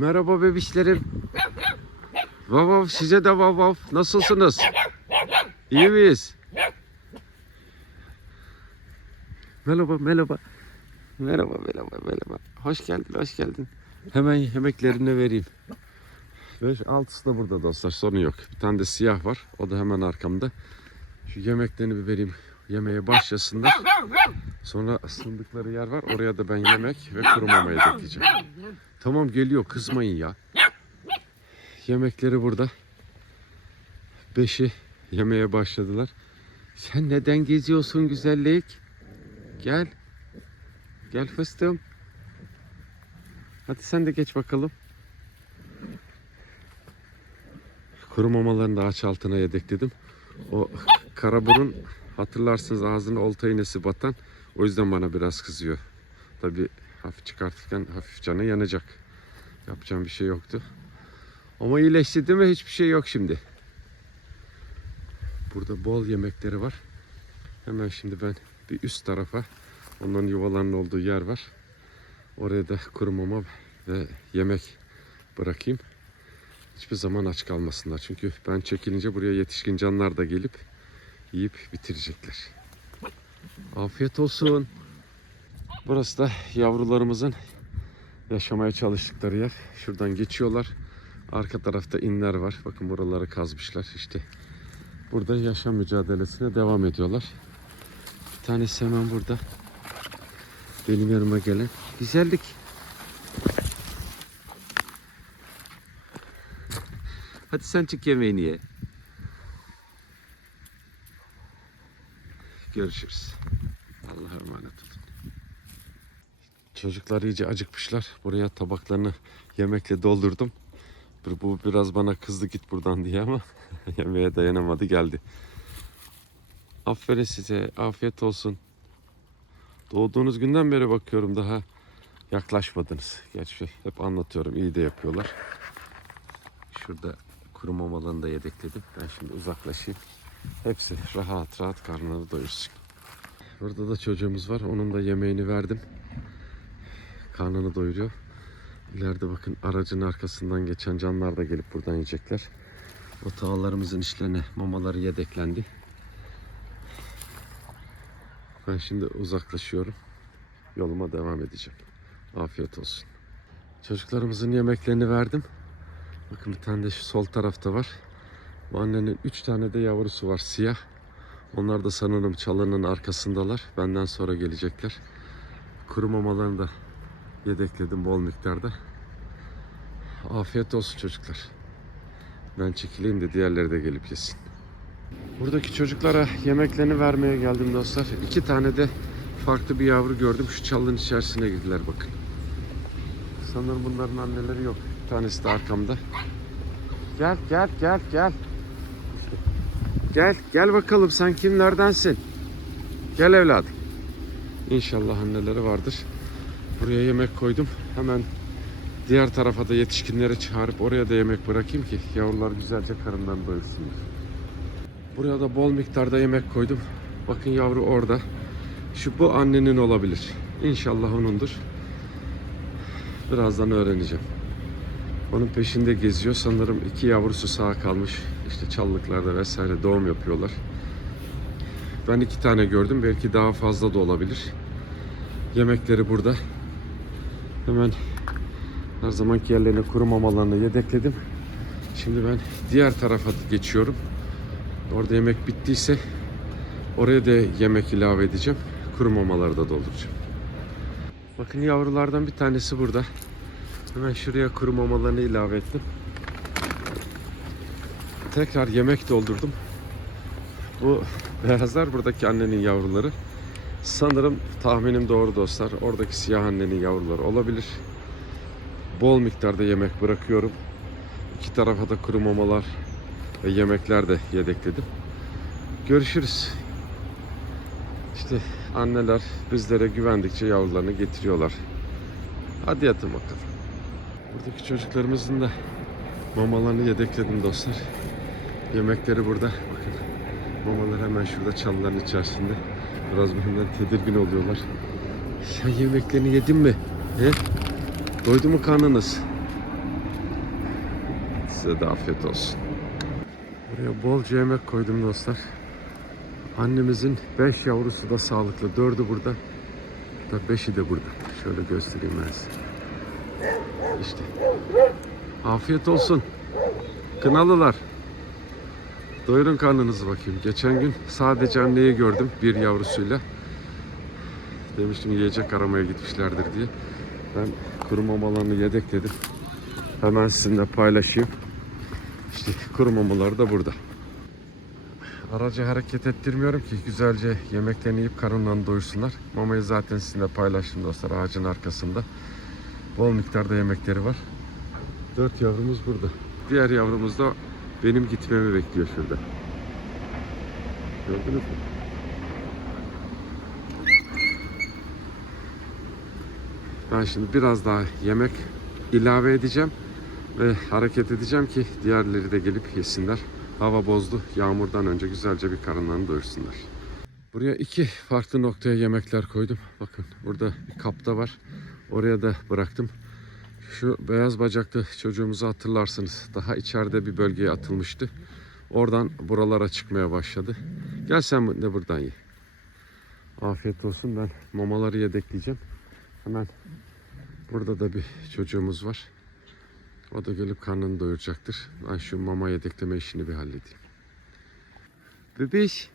Merhaba bebişlerim. Vav vav size de vav vav. Nasılsınız? İyi miyiz? Merhaba merhaba. Merhaba merhaba merhaba. Hoş geldin hoş geldin. Hemen yemeklerini vereyim. Beş altısı da burada dostlar sorun yok. Bir tane de siyah var. O da hemen arkamda. Şu yemeklerini bir vereyim. Yemeğe başlasınlar. Sonra ısındıkları yer var. Oraya da ben yemek ve kuru mamayı dökeceğim. Tamam geliyor kızmayın ya. Yemekleri burada. Beşi yemeye başladılar. Sen neden geziyorsun güzellik? Gel. Gel fıstığım. Hadi sen de geç bakalım. Kuru mamalarını da ağaç altına yedekledim. O karaburun hatırlarsınız ağzına olta iğnesi batan. O yüzden bana biraz kızıyor. Tabii hafif çıkartırken hafif canı yanacak. Yapacağım bir şey yoktu. Ama iyileşti değil mi? Hiçbir şey yok şimdi. Burada bol yemekleri var. Hemen şimdi ben bir üst tarafa onların yuvalarının olduğu yer var. Oraya da kuru mama ve yemek bırakayım. Hiçbir zaman aç kalmasınlar. Çünkü ben çekilince buraya yetişkin canlar da gelip yiyip bitirecekler. Afiyet olsun. Burası da yavrularımızın yaşamaya çalıştıkları yer. Şuradan geçiyorlar. Arka tarafta inler var. Bakın buraları kazmışlar. İşte burada yaşam mücadelesine devam ediyorlar. Bir tanesi hemen burada. Benim yanıma gelen. Güzellik. Hadi sen çık yemeğini ye. Görüşürüz. Allah'a emanet olun. Çocuklar iyice acıkmışlar. Buraya tabaklarını yemekle doldurdum. Bu- biraz bana kızdı git buradan diye ama yemeğe dayanamadı geldi. Aferin size. Afiyet olsun. Doğduğunuz günden beri bakıyorum daha yaklaşmadınız. Gerçi hep anlatıyorum. iyi de yapıyorlar. Şurada kuru mamalarını da yedekledim. Ben şimdi uzaklaşayım. Hepsi rahat rahat karnını doyursun. Burada da çocuğumuz var. Onun da yemeğini verdim. Karnını doyuruyor. İleride bakın aracın arkasından geçen canlar da gelip buradan yiyecekler. O tağlarımızın işlerine mamaları yedeklendi. Ben şimdi uzaklaşıyorum. Yoluma devam edeceğim. Afiyet olsun. Çocuklarımızın yemeklerini verdim. Bakın bir tane de şu sol tarafta var. Bu annenin üç tane de yavrusu var siyah. Onlar da sanırım çalının arkasındalar. Benden sonra gelecekler. Kuru mamalarını da yedekledim bol miktarda. Afiyet olsun çocuklar. Ben çekileyim de diğerleri de gelip yesin. Buradaki çocuklara yemeklerini vermeye geldim dostlar. İki tane de farklı bir yavru gördüm. Şu çalının içerisine girdiler bakın. Sanırım bunların anneleri yok. Bir tanesi de arkamda. Gel gel gel gel. Gel gel bakalım sen kimlerdensin? Gel evladım. İnşallah anneleri vardır. Buraya yemek koydum. Hemen diğer tarafa da yetişkinleri çağırıp oraya da yemek bırakayım ki yavrular güzelce karından doyursunlar. Buraya da bol miktarda yemek koydum. Bakın yavru orada. Şu bu annenin olabilir. İnşallah onundur. Birazdan öğreneceğim. Onun peşinde geziyor. Sanırım iki yavrusu sağ kalmış. İşte çalılıklarda vesaire doğum yapıyorlar. Ben iki tane gördüm. Belki daha fazla da olabilir. Yemekleri burada. Hemen her zamanki yerlerine kuru mamalarını yedekledim. Şimdi ben diğer tarafa geçiyorum. Orada yemek bittiyse oraya da yemek ilave edeceğim. Kuru mamaları da dolduracağım. Bakın yavrulardan bir tanesi burada. Hemen şuraya kuru mamalarını ilave ettim. Tekrar yemek doldurdum. Bu beyazlar buradaki annenin yavruları. Sanırım tahminim doğru dostlar. Oradaki siyah annenin yavruları olabilir. Bol miktarda yemek bırakıyorum. İki tarafa da kuru mamalar ve yemekler de yedekledim. Görüşürüz. İşte anneler bizlere güvendikçe yavrularını getiriyorlar. Hadi yatın bakalım. Buradaki çocuklarımızın da mamalarını yedekledim dostlar. Yemekleri burada. Bakın mamalar hemen şurada çalıların içerisinde. Biraz benden tedirgin oluyorlar. Sen yemeklerini yedin mi? He? Doydu mu karnınız? Size de afiyet olsun. Buraya bolca yemek koydum dostlar. Annemizin 5 yavrusu da sağlıklı. 4'ü burada. Da 5'i de burada. Şöyle göstereyim ben size. İşte. Afiyet olsun. Kınalılar. Doyurun karnınızı bakayım. Geçen gün sadece anneyi gördüm bir yavrusuyla. Demiştim yiyecek aramaya gitmişlerdir diye. Ben kuru mamalarını yedekledim. Hemen sizinle paylaşayım. İşte kuru mamalar da burada. Aracı hareket ettirmiyorum ki güzelce yemeklerini yiyip karınlarını doyursunlar. Mamayı zaten sizinle paylaştım dostlar ağacın arkasında. Bol miktarda yemekleri var. Dört yavrumuz burada. Diğer yavrumuz da benim gitmemi bekliyor şurada. Gördünüz mü? Ben şimdi biraz daha yemek ilave edeceğim ve hareket edeceğim ki diğerleri de gelip yesinler. Hava bozdu. Yağmurdan önce güzelce bir karınlarını doyursunlar. Buraya iki farklı noktaya yemekler koydum. Bakın burada bir kapta var. Oraya da bıraktım. Şu beyaz bacaklı çocuğumuzu hatırlarsınız. Daha içeride bir bölgeye atılmıştı. Oradan buralara çıkmaya başladı. Gel sen de buradan ye. Afiyet olsun. Ben mamaları yedekleyeceğim. Hemen burada da bir çocuğumuz var. O da gelip karnını doyuracaktır. Ben şu mama yedekleme işini bir halledeyim. Bebiş.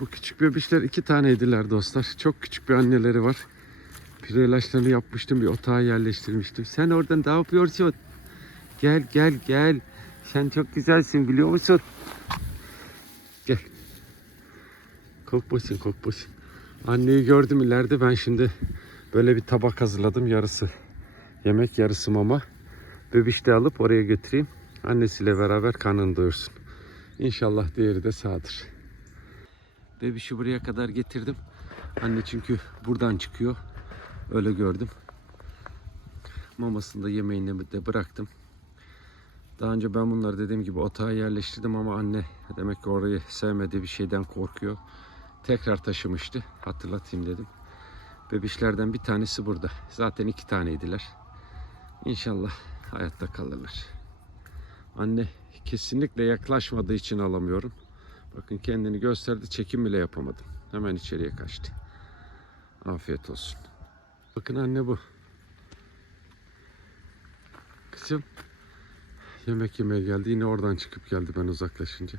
Bu küçük bebişler iki taneydiler dostlar. Çok küçük bir anneleri var. Pire ilaçlarını yapmıştım. Bir otağa yerleştirmiştim. Sen oradan ne yapıyorsun? Gel gel gel. Sen çok güzelsin biliyor musun? Gel. Korkmasın korkmasın. Anneyi gördüm ileride. Ben şimdi böyle bir tabak hazırladım. Yarısı yemek yarısı mama. Bebiş de alıp oraya götüreyim. Annesiyle beraber karnını doyursun. İnşallah diğeri de sağdır. Bebişi buraya kadar getirdim. Anne çünkü buradan çıkıyor. Öyle gördüm. Mamasını da yemeğini de bıraktım. Daha önce ben bunları dediğim gibi otağa yerleştirdim ama anne demek ki orayı sevmediği bir şeyden korkuyor. Tekrar taşımıştı. Hatırlatayım dedim. Bebişlerden bir tanesi burada. Zaten iki taneydiler. İnşallah hayatta kalırlar. Anne kesinlikle yaklaşmadığı için alamıyorum. Bakın kendini gösterdi. Çekim bile yapamadım. Hemen içeriye kaçtı. Afiyet olsun. Bakın anne bu. Kızım. Yemek yemeye geldi. Yine oradan çıkıp geldi ben uzaklaşınca.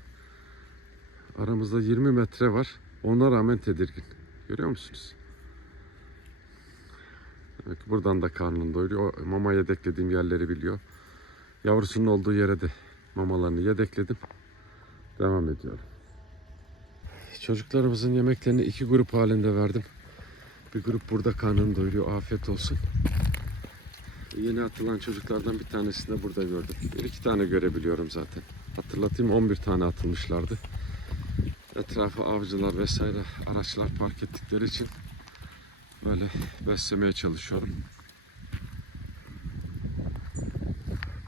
Aramızda 20 metre var. Ona rağmen tedirgin. Görüyor musunuz? Demek ki buradan da karnını doyuruyor. O mama yedeklediğim yerleri biliyor. Yavrusunun olduğu yere de mamalarını yedekledim. Devam ediyorum. Çocuklarımızın yemeklerini iki grup halinde verdim. Bir grup burada karnını doyuruyor. Afiyet olsun. Yeni atılan çocuklardan bir tanesini de burada gördüm. Bir iki tane görebiliyorum zaten. Hatırlatayım 11 tane atılmışlardı. Etrafa avcılar vesaire araçlar park ettikleri için böyle beslemeye çalışıyorum.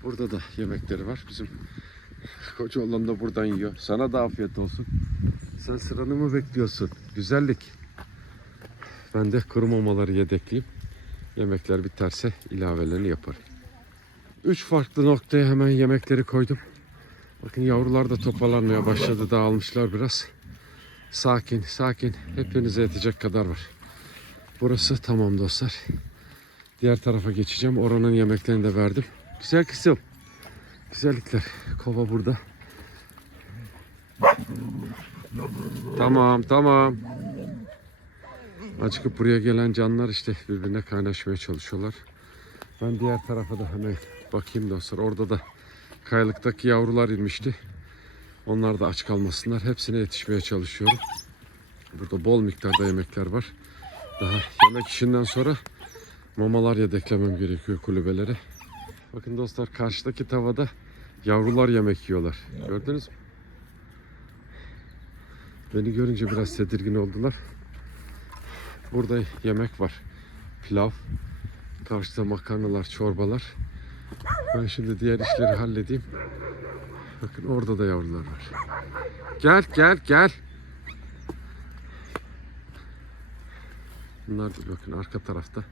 Burada da yemekleri var. Bizim koca oğlan da buradan yiyor. Sana da afiyet olsun. Sen sıranı mı bekliyorsun? Güzellik. Ben de kuru mamaları yedekleyeyim. Yemekler biterse ilavelerini yaparım. Üç farklı noktaya hemen yemekleri koydum. Bakın yavrular da toparlanmaya başladı. Dağılmışlar biraz. Sakin, sakin. Hepinize yetecek kadar var. Burası tamam dostlar. Diğer tarafa geçeceğim. Oranın yemeklerini de verdim. Güzel kızım. Güzellikler. Kova burada. Tamam, tamam. Acıkıp buraya gelen canlar işte birbirine kaynaşmaya çalışıyorlar. Ben diğer tarafa da hemen bakayım dostlar. Orada da kayalıktaki yavrular inmişti. Onlar da aç kalmasınlar. Hepsine yetişmeye çalışıyorum. Burada bol miktarda yemekler var. Daha yemek işinden sonra mamalar yedeklemem gerekiyor kulübelere. Bakın dostlar karşıdaki tavada yavrular yemek yiyorlar. Gördünüz mü? Beni görünce biraz tedirgin oldular. Burada yemek var. Pilav. Karşıda makarnalar, çorbalar. Ben şimdi diğer işleri halledeyim. Bakın orada da yavrular var. Gel gel gel. Bunlar da bakın arka tarafta.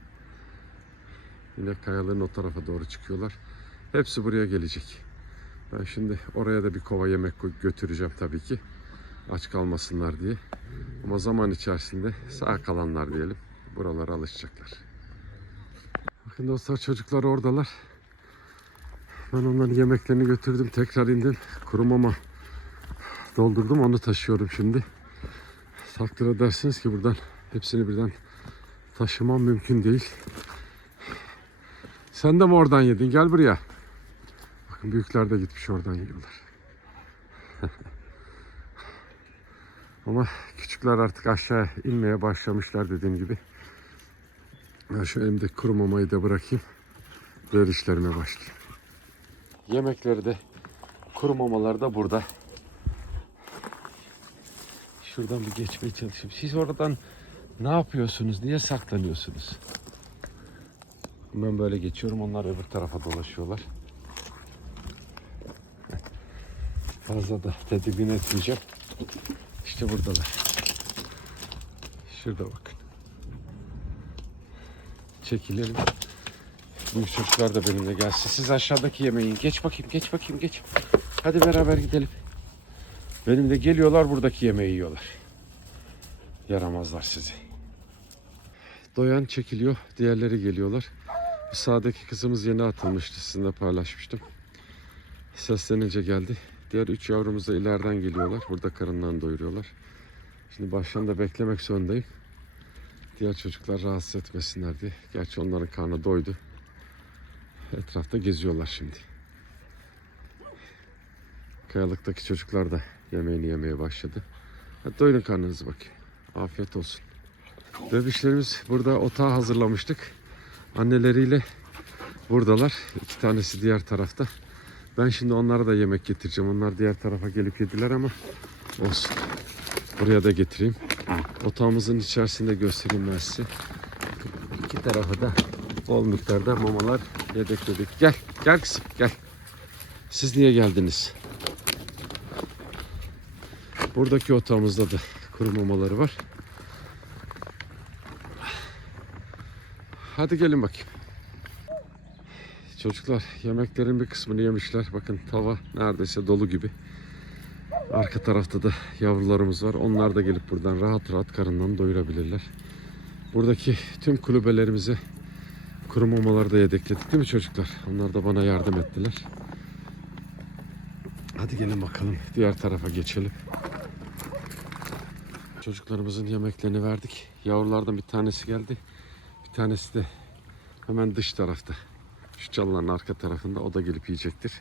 Yine kayaların o tarafa doğru çıkıyorlar. Hepsi buraya gelecek. Ben şimdi oraya da bir kova yemek gö- götüreceğim tabii ki. Aç kalmasınlar diye. Ama zaman içerisinde sağ kalanlar diyelim buralara alışacaklar. Bakın dostlar çocuklar oradalar. Ben onların yemeklerini götürdüm. Tekrar indim. Kuru mama doldurdum. Onu taşıyorum şimdi. Takdir edersiniz ki buradan hepsini birden taşımam mümkün değil. Sen de mi oradan yedin? Gel buraya. Bakın büyükler de gitmiş oradan yiyorlar. Ama küçükler artık aşağı inmeye başlamışlar dediğim gibi. Ben şu elimdeki kuru mamayı da bırakayım. Diğer işlerime başlayayım. Yemekleri de kuru mamalar da burada. Şuradan bir geçmeye çalışayım. Siz oradan ne yapıyorsunuz? Niye saklanıyorsunuz? Ben böyle geçiyorum. Onlar öbür tarafa dolaşıyorlar. Fazla da tedirgin etmeyeceğim. İşte buradalar. Şurada bakın. Çekilelim. Büyük çocuklar da benimle gelsin. Siz aşağıdaki yemeğin. Geç bakayım, geç bakayım, geç. Hadi beraber gidelim. Benimle geliyorlar buradaki yemeği yiyorlar. Yaramazlar sizi. Doyan çekiliyor. Diğerleri geliyorlar. Bu sağdaki kızımız yeni atılmıştı. Sizinle paylaşmıştım. Seslenince geldi. Diğer üç yavrumuz da ileriden geliyorlar. Burada karınlarını doyuruyorlar. Şimdi başlarında beklemek zorundayım. Diğer çocuklar rahatsız etmesinler diye. Gerçi onların karnı doydu. Etrafta geziyorlar şimdi. Kayalıktaki çocuklar da yemeğini yemeye başladı. Hadi doyurun karnınızı bakayım. Afiyet olsun. Bebişlerimiz burada otağı hazırlamıştık. Anneleriyle buradalar. İki tanesi diğer tarafta. Ben şimdi onlara da yemek getireceğim. Onlar diğer tarafa gelip yediler ama olsun. Buraya da getireyim. Otağımızın içerisinde göstereyim ben size. İki tarafı da bol miktarda mamalar yedekledik. Gel, gel kızım, gel. Siz niye geldiniz? Buradaki otağımızda da kuru mamaları var. Hadi gelin bakayım. Çocuklar yemeklerin bir kısmını yemişler. Bakın tava neredeyse dolu gibi. Arka tarafta da yavrularımız var. Onlar da gelip buradan rahat rahat karınlarını doyurabilirler. Buradaki tüm kulübelerimize kuru mamaları da yedekledik değil mi çocuklar? Onlar da bana yardım ettiler. Hadi gelin bakalım diğer tarafa geçelim. Çocuklarımızın yemeklerini verdik. Yavrulardan bir tanesi geldi. Bir tanesi de hemen dış tarafta. Şu çalıların arka tarafında o da gelip yiyecektir.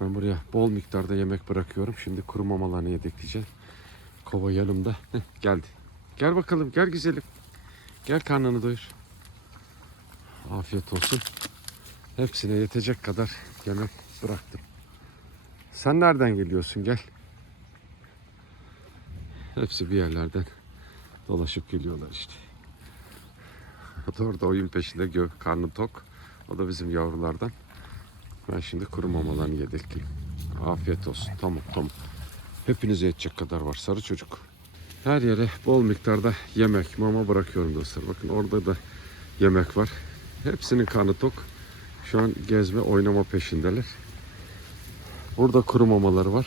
Ben buraya bol miktarda yemek bırakıyorum. Şimdi kuru mamalarını yedekleyeceğim. Kova yanımda. Heh, geldi. Gel bakalım gel güzelim. Gel karnını doyur. Afiyet olsun. Hepsine yetecek kadar yemek bıraktım. Sen nereden geliyorsun gel. Hepsi bir yerlerden dolaşıp geliyorlar işte. Orada oyun peşinde gö karnı tok. O da bizim yavrulardan. Ben şimdi kuru mamalarını yedekleyeyim. Afiyet olsun. Tamam tamam. Hepinize yetecek kadar var sarı çocuk. Her yere bol miktarda yemek, mama bırakıyorum dostlar. Bakın orada da yemek var. Hepsinin karnı tok. Şu an gezme, oynama peşindeler. Burada kuru mamaları var.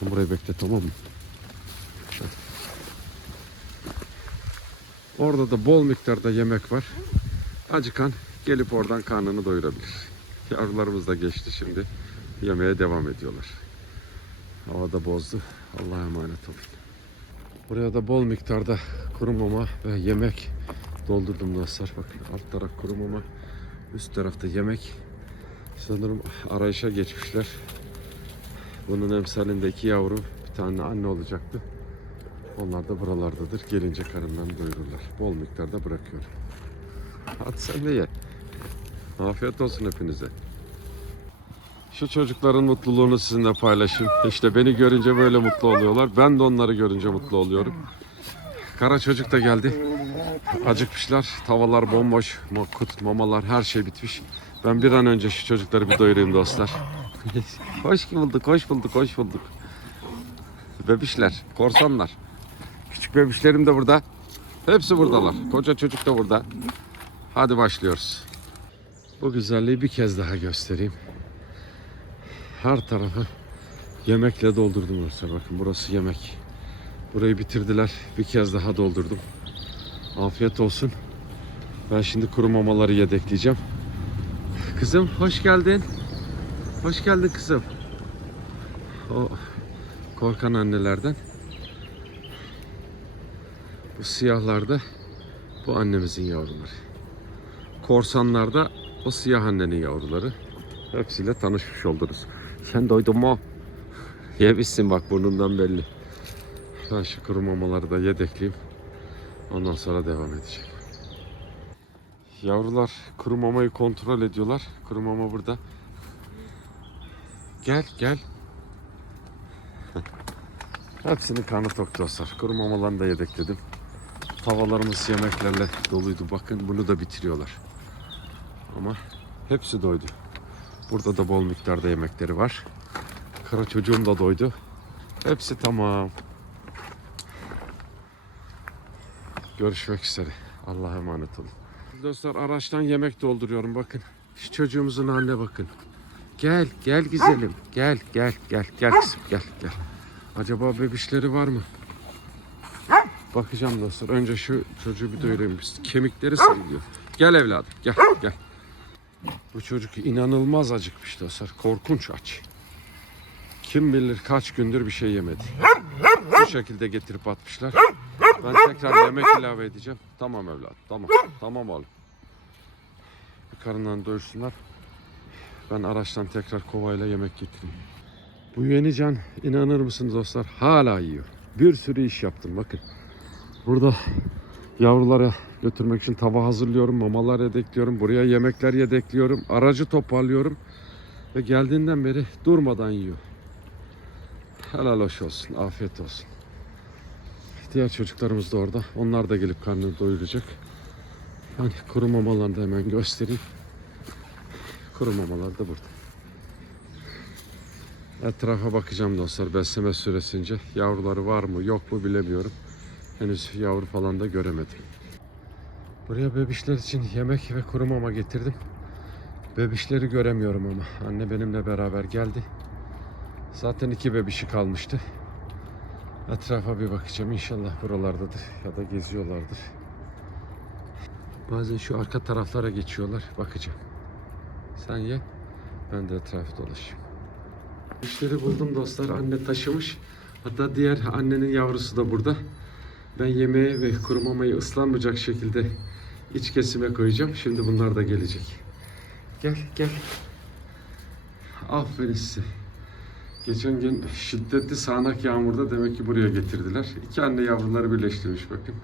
Sen burayı bekle tamam mı? Orada da bol miktarda yemek var. Acıkan gelip oradan karnını doyurabilir. Yavrularımız da geçti şimdi. Yemeğe devam ediyorlar. Hava da bozdu. Allah'a emanet olun. Buraya da bol miktarda kuru mama ve yemek doldurdum dostlar. Bakın alt taraf kuru mama, üst tarafta yemek. Sanırım arayışa geçmişler. Bunun emsalinde iki yavru, bir tane anne olacaktı. Onlar da buralardadır. Gelince karınlarını doyururlar. Bol miktarda bırakıyorum. Hadi sen de ye. Afiyet olsun hepinize. Şu çocukların mutluluğunu sizinle paylaşayım. İşte beni görünce böyle mutlu oluyorlar. Ben de onları görünce mutlu oluyorum. Kara çocuk da geldi. Acıkmışlar. Tavalar bomboş. Kut, mamalar her şey bitmiş. Ben bir an önce şu çocukları bir doyurayım dostlar. hoş bulduk, hoş bulduk, hoş bulduk. Bebişler, korsanlar. Küçük bebişlerim de burada. Hepsi buradalar. Koca çocuk da burada. Hadi başlıyoruz. Bu güzelliği bir kez daha göstereyim. Her tarafı yemekle doldurdum dostlar. Bakın burası yemek. Burayı bitirdiler. Bir kez daha doldurdum. Afiyet olsun. Ben şimdi kuru mamaları yedekleyeceğim. Kızım hoş geldin. Hoş geldin kızım. O korkan annelerden. Bu siyahlar da bu annemizin yavruları. Korsanlar da o siyah annenin yavruları. Hepsiyle tanışmış oldunuz. Sen doydun mu? Yemişsin bak burnundan belli. Ben şu kuru mamaları da yedekleyeyim. Ondan sonra devam edeceğim. Yavrular kuru mamayı kontrol ediyorlar. Kuru mama burada. Gel gel. Hepsinin karnı tok dostlar. Kuru mamalarını da yedekledim. Tavalarımız yemeklerle doluydu. Bakın bunu da bitiriyorlar. Ama hepsi doydu. Burada da bol miktarda yemekleri var. Kara çocuğum da doydu. Hepsi tamam. Görüşmek üzere. Allah'a emanet olun. Dostlar araçtan yemek dolduruyorum bakın. Şu çocuğumuzun haline bakın. Gel, gel güzelim. Gel, gel, gel, gel kızım, gel, gel. Acaba bebişleri var mı? Bakacağım dostlar. Önce şu çocuğu bir doyurayım. Kemikleri sayılıyor. Gel evladım, gel, gel. Bu çocuk inanılmaz acıkmış dostlar. Korkunç aç. Kim bilir kaç gündür bir şey yemedi. Bu şekilde getirip atmışlar. Ben tekrar yemek ilave edeceğim. Tamam evladım, tamam. Tamam oğlum. Bir karından doyursunlar. Ben araçtan tekrar kovayla yemek getireyim. Bu yeni can inanır mısınız dostlar hala yiyor. Bir sürü iş yaptım bakın. Burada yavrulara götürmek için tava hazırlıyorum, mamalar yedekliyorum, buraya yemekler yedekliyorum, aracı toparlıyorum ve geldiğinden beri durmadan yiyor. Helal hoş olsun, afiyet olsun. Diğer çocuklarımız da orada. Onlar da gelip karnını doyuracak. Ben kuru mamalarını da hemen göstereyim. Kuru mamalar da burada. Etrafa bakacağım dostlar besleme süresince. Yavruları var mı yok mu bilemiyorum. Henüz yavru falan da göremedim. Buraya bebişler için yemek ve kuru mama getirdim. Bebişleri göremiyorum ama. Anne benimle beraber geldi. Zaten iki bebişi kalmıştı. Etrafa bir bakacağım. İnşallah buralardadır ya da geziyorlardır. Bazen şu arka taraflara geçiyorlar. Bakacağım. Sen ye. Ben de etrafı dolaşayım. İşleri buldum dostlar. Anne taşımış. Hatta diğer annenin yavrusu da burada. Ben yemeğe ve kuru mamayı ıslanmayacak şekilde iç kesime koyacağım. Şimdi bunlar da gelecek. Gel gel. Aferin size. Geçen gün şiddetli sağanak yağmurda demek ki buraya getirdiler. İki anne yavruları birleştirmiş bakın.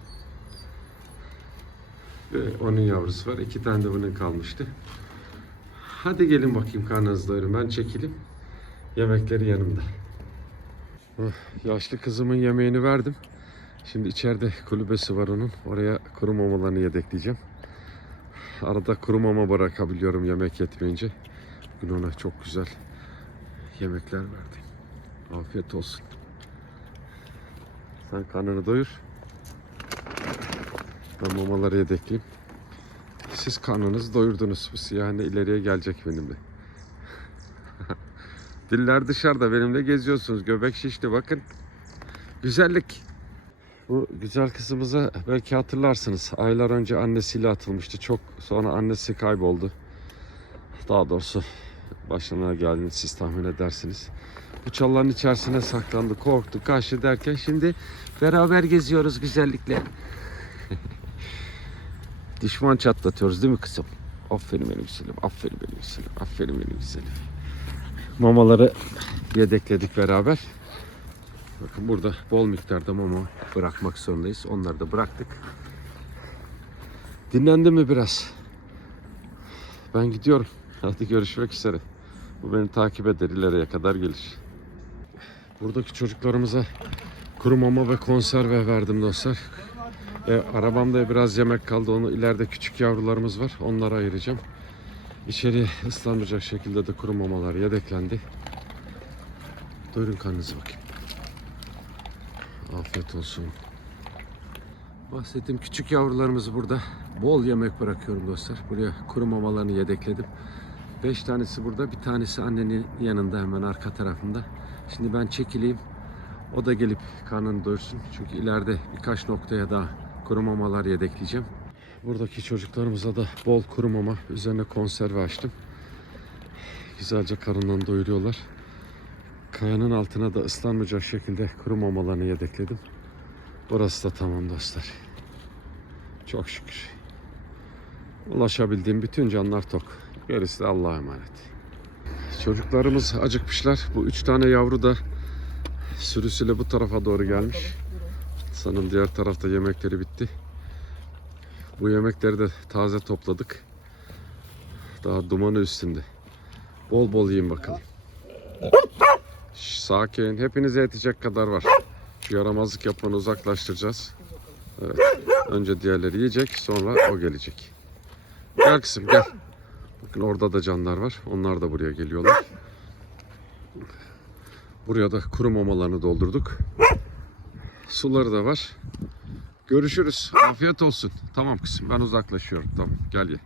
Ve onun yavrusu var. İki tane de bunun kalmıştı. Hadi gelin bakayım karnınızı doyurun. Ben çekileyim. Yemekleri yanımda. Oh, Yaşlı kızımın yemeğini verdim. Şimdi içeride kulübesi var onun. Oraya kuru mamalarını yedekleyeceğim. Arada kuru mama bırakabiliyorum yemek yetmeyince. Bugün ona çok güzel yemekler verdim. Afiyet olsun. Sen karnını doyur. Ben mamaları yedekleyeyim. Siz karnınızı doyurdunuz. Bu siyah anne ileriye gelecek benimle. Diller dışarıda benimle geziyorsunuz. Göbek şişti bakın. Güzellik. Bu güzel kızımıza belki hatırlarsınız. Aylar önce annesiyle atılmıştı. Çok sonra annesi kayboldu. Daha doğrusu başına geldiğini siz tahmin edersiniz. Bu çalıların içerisine saklandı, korktu, kaçtı derken şimdi beraber geziyoruz güzellikle. Düşman çatlatıyoruz değil mi kızım? Aferin benim güzelim, aferin benim güzelim, aferin benim güzelim. Mamaları yedekledik beraber. Bakın burada bol miktarda mama bırakmak zorundayız. Onları da bıraktık. Dinlendi mi biraz? Ben gidiyorum. Hadi görüşmek üzere. Bu beni takip eder ileriye kadar gelir. Buradaki çocuklarımıza kuru mama ve konserve verdim dostlar. E, arabamda biraz yemek kaldı. Onu ileride küçük yavrularımız var. Onlara ayıracağım. İçeriye ıslanmayacak şekilde de kuru mamalar yedeklendi. Doyurun karnınızı bakayım. Afiyet olsun. Bahsettiğim küçük yavrularımız burada. Bol yemek bırakıyorum dostlar. Buraya kuru mamalarını yedekledim. Beş tanesi burada, bir tanesi annenin yanında hemen arka tarafında. Şimdi ben çekileyim. O da gelip karnını doyursun. Çünkü ileride birkaç noktaya daha kuru mamalar yedekleyeceğim. Buradaki çocuklarımıza da bol kuru mama, üzerine konserve açtım. Güzelce karından doyuruyorlar. Kayanın altına da ıslanmayacak şekilde kuru mamalarını yedekledim. Burası da tamam dostlar. Çok şükür. Ulaşabildiğim bütün canlar tok. Gerisi de Allah'a emanet. Çocuklarımız acıkmışlar. Bu üç tane yavru da sürüsüyle bu tarafa doğru gelmiş. Sanırım diğer tarafta yemekleri bitti. Bu yemekleri de taze topladık. Daha dumanı üstünde. Bol bol yiyin bakalım. Şş, sakin. Hepinize yetecek kadar var. Şu yaramazlık yapmanı uzaklaştıracağız. Evet. Önce diğerleri yiyecek, sonra o gelecek. Gel kızım gel. Bakın orada da canlar var. Onlar da buraya geliyorlar. Buraya da kuru mamalarını doldurduk. Suları da var. Görüşürüz. Afiyet olsun. Tamam kızım ben uzaklaşıyorum. Tamam gel ye.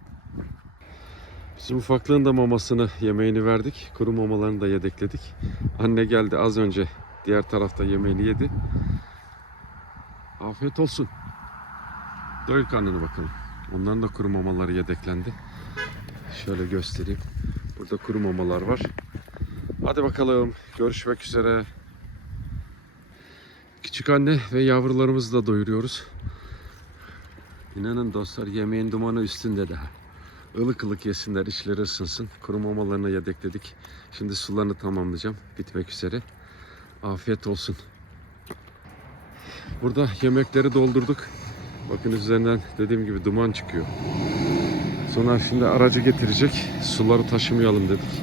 Bizim ufaklığın da mamasını, yemeğini verdik. Kuru mamalarını da yedekledik. Anne geldi az önce diğer tarafta yemeğini yedi. Afiyet olsun. Doyur karnını bakalım. Onların da kuru mamaları yedeklendi. Şöyle göstereyim. Burada kuru mamalar var. Hadi bakalım. Görüşmek üzere. Küçük anne ve yavrularımızı da doyuruyoruz. İnanın dostlar yemeğin dumanı üstünde daha. Ilık ılık yesinler, içleri ısınsın. Kuru mamalarını yedekledik. Şimdi sularını tamamlayacağım. Bitmek üzere. Afiyet olsun. Burada yemekleri doldurduk. Bakın üzerinden dediğim gibi duman çıkıyor. Sonra şimdi aracı getirecek. Suları taşımayalım dedik.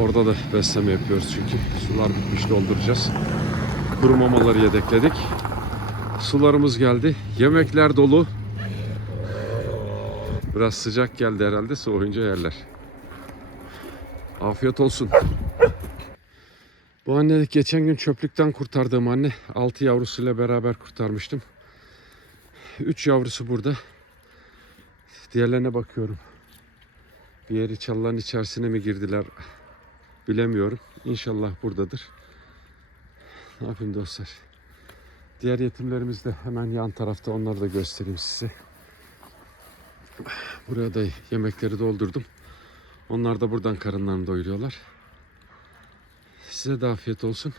Orada da besleme yapıyoruz çünkü. Sular bitmiş dolduracağız. Kuru mamaları yedekledik. Sularımız geldi. Yemekler dolu. Biraz sıcak geldi herhalde. Soğuyunca yerler. Afiyet olsun. Bu anne geçen gün çöplükten kurtardığım anne. 6 yavrusuyla beraber kurtarmıştım. 3 yavrusu burada. Diğerlerine bakıyorum. Bir yeri çalıların içerisine mi girdiler bilemiyorum. İnşallah buradadır. Ne yapayım dostlar. Diğer yetimlerimiz de hemen yan tarafta. Onları da göstereyim size. Buraya da yemekleri doldurdum. Onlar da buradan karınlarını doyuruyorlar. Size de afiyet olsun.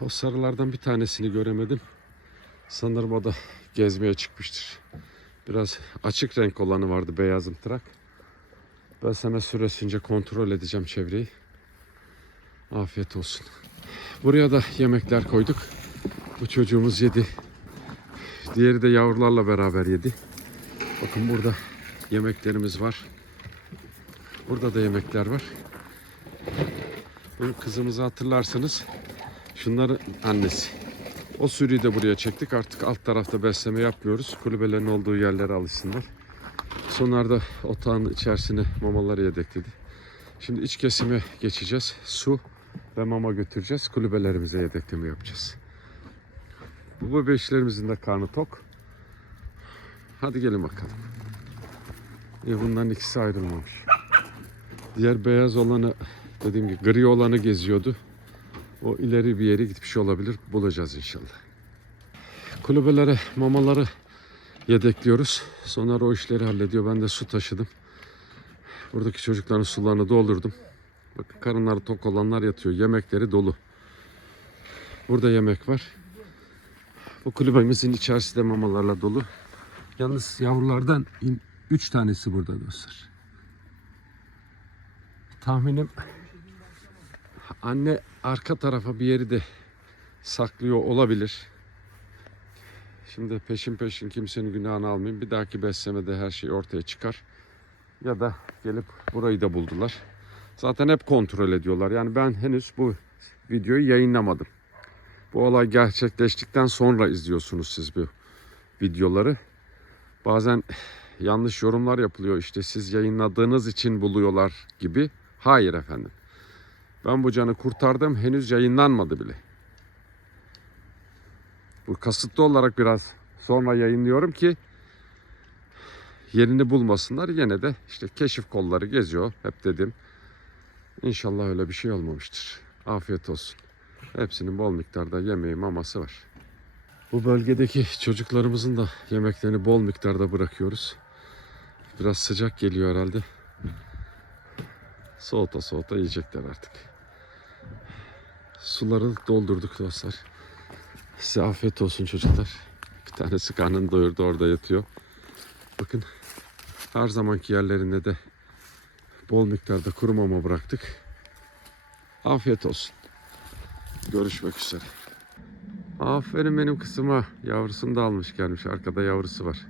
O sarılardan bir tanesini göremedim. Sanırım o da gezmeye çıkmıştır. Biraz açık renk olanı vardı beyazım trak. Besleme süresince kontrol edeceğim çevreyi. Afiyet olsun. Buraya da yemekler koyduk. Bu çocuğumuz yedi. Diğeri de yavrularla beraber yedi. Bakın burada yemeklerimiz var. Burada da yemekler var. Bu kızımızı hatırlarsanız şunların annesi. O sürüyü de buraya çektik. Artık alt tarafta besleme yapmıyoruz. Kulübelerin olduğu yerlere alışsınlar. Sonlarda da otağın içerisine mamaları yedekledi. Şimdi iç kesime geçeceğiz. Su ve mama götüreceğiz. Kulübelerimize yedekleme yapacağız. Bu bebeşlerimizin de karnı tok. Hadi gelin bakalım. Ya bunların ikisi ayrılmamış. Diğer beyaz olanı dediğim gibi gri olanı geziyordu. O ileri bir yere gitmiş olabilir. Bulacağız inşallah. Kulübelere mamaları yedekliyoruz. Sonra o işleri hallediyor. Ben de su taşıdım. Buradaki çocukların sularını doldurdum. Bakın karınları tok olanlar yatıyor. Yemekleri dolu. Burada yemek var. Bu kulübemizin içerisi de mamalarla dolu. Yalnız yavrulardan 3 tanesi burada dostlar. Tahminim anne arka tarafa bir yeri de saklıyor olabilir. Şimdi peşin peşin kimsenin günahını almayayım. Bir dahaki beslemede her şey ortaya çıkar. Ya da gelip burayı da buldular. Zaten hep kontrol ediyorlar. Yani ben henüz bu videoyu yayınlamadım. Bu olay gerçekleştikten sonra izliyorsunuz siz bu videoları. Bazen yanlış yorumlar yapılıyor. İşte siz yayınladığınız için buluyorlar gibi. Hayır efendim. Ben bu canı kurtardım. Henüz yayınlanmadı bile. Bu kasıtlı olarak biraz sonra yayınlıyorum ki yerini bulmasınlar. Yine de işte keşif kolları geziyor. Hep dedim. İnşallah öyle bir şey olmamıştır. Afiyet olsun. Hepsinin bol miktarda yemeği maması var. Bu bölgedeki çocuklarımızın da yemeklerini bol miktarda bırakıyoruz. Biraz sıcak geliyor herhalde. Soğuta soğuta yiyecekler artık. Suları doldurduk dostlar. Size afiyet olsun çocuklar. Bir tanesi karnını doyurdu orada yatıyor. Bakın her zamanki yerlerinde de bol miktarda kuru mama bıraktık. Afiyet olsun. Görüşmek üzere. Aferin benim kızıma. Yavrusunu da almış gelmiş. Arkada yavrusu var.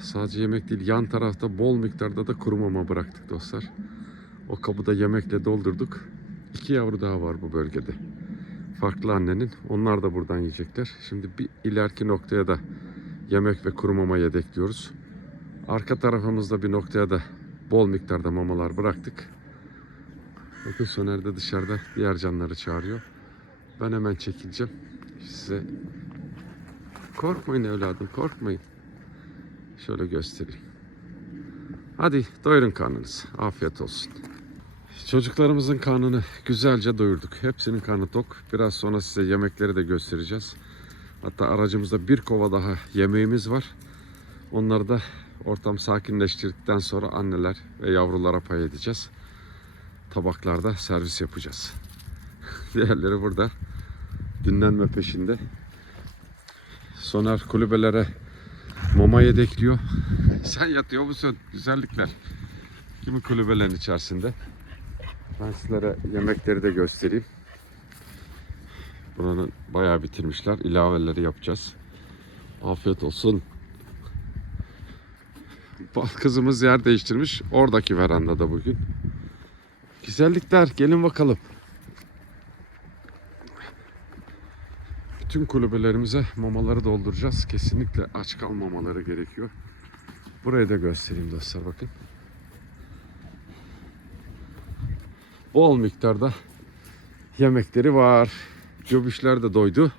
Sadece yemek değil yan tarafta bol miktarda da kuru mama bıraktık dostlar. O kabı da yemekle doldurduk. İki yavru daha var bu bölgede. Farklı annenin. Onlar da buradan yiyecekler. Şimdi bir ileriki noktaya da yemek ve kuru mama yedekliyoruz. Arka tarafımızda bir noktaya da bol miktarda mamalar bıraktık. Bakın Soner de dışarıda diğer canları çağırıyor. Ben hemen çekileceğim. Size korkmayın evladım korkmayın. Şöyle göstereyim. Hadi doyurun karnınızı. Afiyet olsun. Çocuklarımızın karnını güzelce doyurduk. Hepsinin karnı tok. Biraz sonra size yemekleri de göstereceğiz. Hatta aracımızda bir kova daha yemeğimiz var. Onları da ortam sakinleştirdikten sonra anneler ve yavrulara pay edeceğiz. Tabaklarda servis yapacağız. Diğerleri burada dinlenme peşinde. Soner kulübelere mama yedekliyor. Sen yatıyor musun? Güzellikler. Kimi kulübelerin içerisinde. Ben sizlere yemekleri de göstereyim. Buranın bayağı bitirmişler. İlaveleri yapacağız. Afiyet olsun. Bal kızımız yer değiştirmiş. Oradaki verandada bugün. Güzellikler gelin bakalım. Bütün kulübelerimize mamaları dolduracağız. Kesinlikle aç kalmamaları gerekiyor. Burayı da göstereyim dostlar bakın. Bol miktarda yemekleri var. Göbüşler de doydu.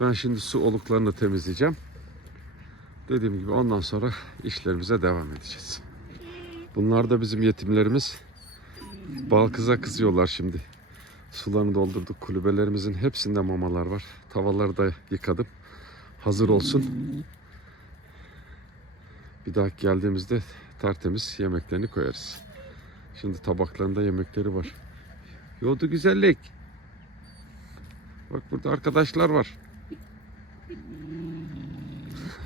Ben şimdi su oluklarını temizleyeceğim. Dediğim gibi ondan sonra işlerimize devam edeceğiz. Bunlar da bizim yetimlerimiz. Bal kıza kızıyorlar şimdi. Sularını doldurduk. Kulübelerimizin hepsinde mamalar var. Tavaları da yıkadım. Hazır olsun. Bir dahaki geldiğimizde tertemiz yemeklerini koyarız. Şimdi tabaklarında yemekleri var. Yoldu güzellik. Bak burada arkadaşlar var.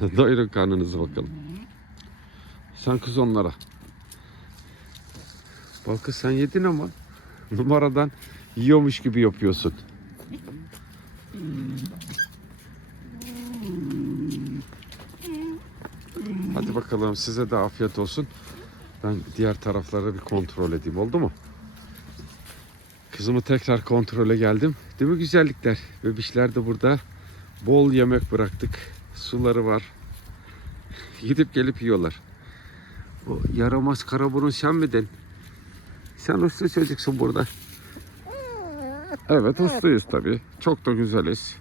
Doyurun karnınızı bakalım. Sen kız onlara. Bal kız sen yedin ama numaradan yiyormuş gibi yapıyorsun. Hadi bakalım size de afiyet olsun. Ben diğer tarafları bir kontrol edeyim oldu mu? Kızımı tekrar kontrole geldim. Değil mi güzellikler? Bebişler de burada. Bol yemek bıraktık. Suları var. Gidip gelip yiyorlar. O yaramaz karaburun sen miydin? Sen uslu çocuksun burada. Evet usluyuz tabii. Çok da güzeliz.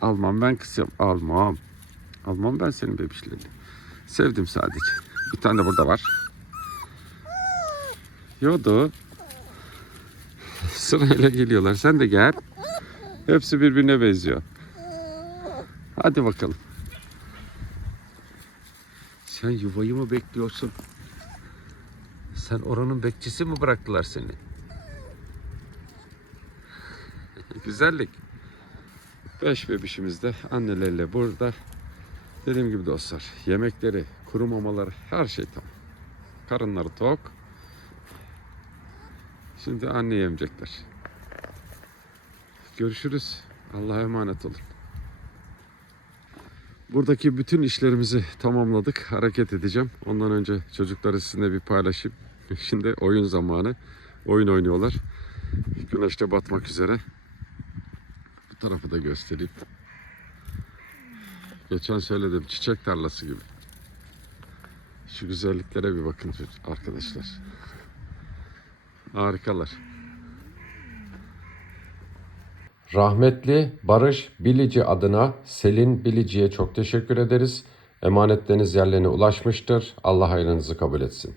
Almam ben kızım. Almam. Almam ben senin bebişlerini. Sevdim sadece. Bir tane de burada var. Yodu. Sırayla geliyorlar. Sen de gel. Hepsi birbirine benziyor. Hadi bakalım. Sen yuvayı mı bekliyorsun? Sen oranın bekçisi mi bıraktılar seni? Güzellik. Beş bebişimiz de anneleriyle burada. Dediğim gibi dostlar yemekleri, kuru mamaları her şey tamam. Karınları tok. Şimdi anne yemeyecekler. Görüşürüz. Allah'a emanet olun. Buradaki bütün işlerimizi tamamladık. Hareket edeceğim. Ondan önce çocukları sizinle bir paylaşayım. Şimdi oyun zamanı. Oyun oynuyorlar. Güneş de batmak üzere. Tarafı da göstereyim. Geçen söyledim çiçek tarlası gibi. Şu güzelliklere bir bakın arkadaşlar. Harikalar. Rahmetli Barış Bilici adına Selin Bilici'ye çok teşekkür ederiz. Emanetleriniz yerlerine ulaşmıştır. Allah hayrınızı kabul etsin.